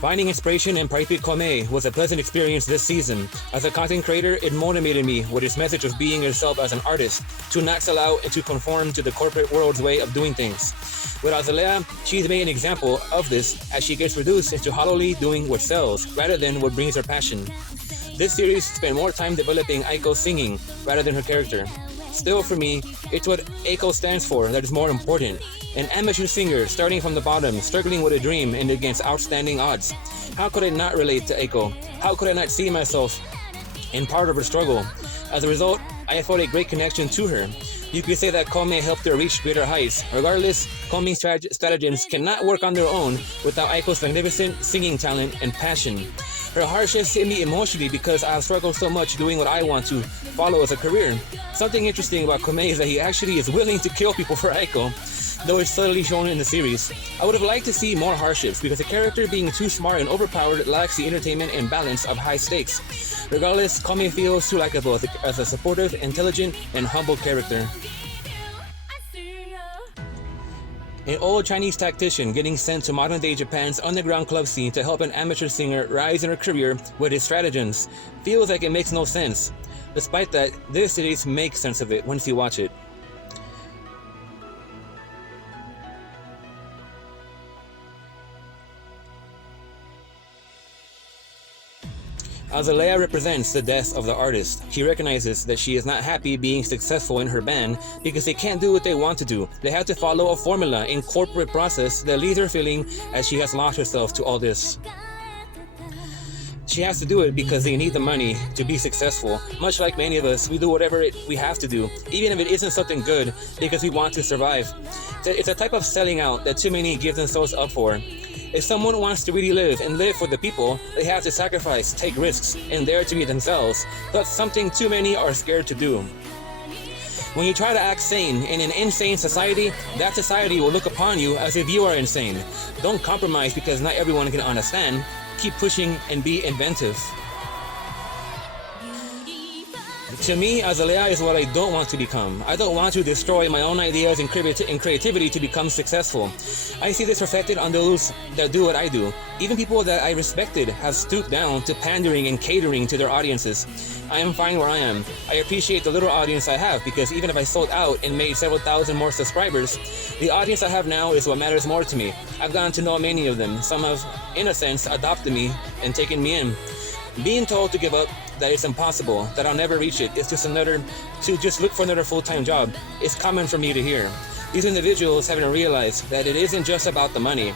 Finding inspiration in Paripi Komei was a pleasant experience this season. As a content creator, it motivated me with its message of being yourself as an artist, to not sell out and to conform to the corporate world's way of doing things. With Azalea, she's made an example of this as she gets reduced into hollowly doing what sells rather than what brings her passion. This series spent more time developing Aiko's singing rather than her character. Still, for me, it's what Aiko stands for that is more important. An amateur singer starting from the bottom, struggling with a dream and against outstanding odds. How could I not relate to Aiko? How could I not see myself in part of her struggle? As a result, I felt a great connection to her. You could say that Komei helped her reach greater heights. Regardless, Komei's stratagems cannot work on their own without Aiko's magnificent singing talent and passion. Her hardships hit me emotionally because I have struggled so much doing what I want to follow as a career. Something interesting about Komei is that he actually is willing to kill people for Aiko, though it's subtly shown in the series. I would have liked to see more hardships because the character being too smart and overpowered lacks the entertainment and balance of high stakes. Regardless, Komei feels too likable as a supportive, intelligent, and humble character. An old Chinese tactician getting sent to modern-day Japan's underground club scene to help an amateur singer rise in her career with his stratagems feels like it makes no sense. Despite that, this series makes sense of it once you watch it. Azalea represents the death of the artist. She recognizes that she is not happy being successful in her band because they can't do what they want to do. They have to follow a formula in corporate process that leaves her feeling as she has lost herself to all this. She has to do it because they need the money to be successful. Much like many of us, we do whatever we have to do, even if it isn't something good, because we want to survive. It's a type of selling out that too many give themselves up for. If someone wants to really live and live for the people, they have to sacrifice, take risks, and dare to be themselves. That's something too many are scared to do. When you try to act sane in an insane society, that society will look upon you as if you are insane. Don't compromise because not everyone can understand. Keep pushing and be inventive. To me, Azalea is what I don't want to become. I don't want to destroy my own ideas and creativity to become successful. I see this reflected on those that do what I do. Even people that I respected have stooped down to pandering and catering to their audiences. I am fine where I am. I appreciate the little audience I have because even if I sold out and made several thousand more subscribers, the audience I have now is what matters more to me. I've gotten to know many of them. Some have, in a sense, adopted me and taken me in. Being told to give up, that it's impossible, that I'll never reach it, it's just to just look for another full-time job. It's common for me to hear. These individuals haven't realized that it isn't just about the money.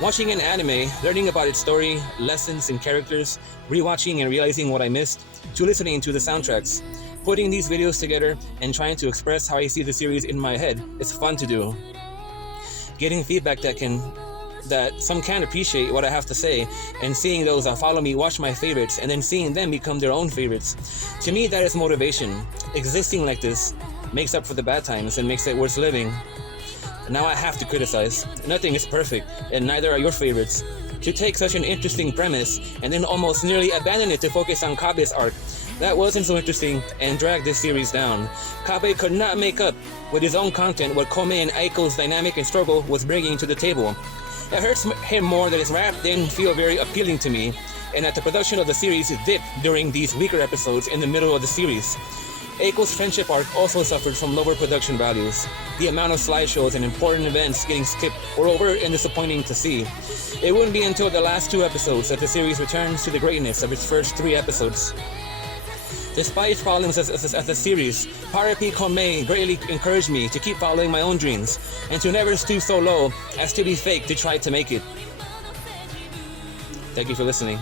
Watching an anime, learning about its story, lessons and characters, rewatching and realizing what I missed, to listening to the soundtracks. Putting these videos together and trying to express how I see the series in my head is fun to do. Getting feedback that some can appreciate what I have to say, and seeing those that follow me watch my favorites and then seeing them become their own favorites. To me, that is motivation. Existing like this makes up for the bad times and makes it worth living. Now I have to criticize. Nothing is perfect, and neither are your favorites. To take such an interesting premise and then almost nearly abandon it to focus on Kabe's arc, that wasn't so interesting and dragged this series down. Kabe could not make up with his own content what Komei and Aiko's dynamic and struggle was bringing to the table. It hurts him more that his rap didn't feel very appealing to me, and that the production of the series dipped during these weaker episodes in the middle of the series. Aiko's friendship arc also suffered from lower production values. The amount of slideshows and important events getting skipped were over and disappointing to see. It wouldn't be until the last 2 episodes that the series returns to the greatness of its first 3 episodes. Despite its problems as a series, Paripi Komei greatly encouraged me to keep following my own dreams and to never stoop so low as to be fake to try to make it. Thank you for listening.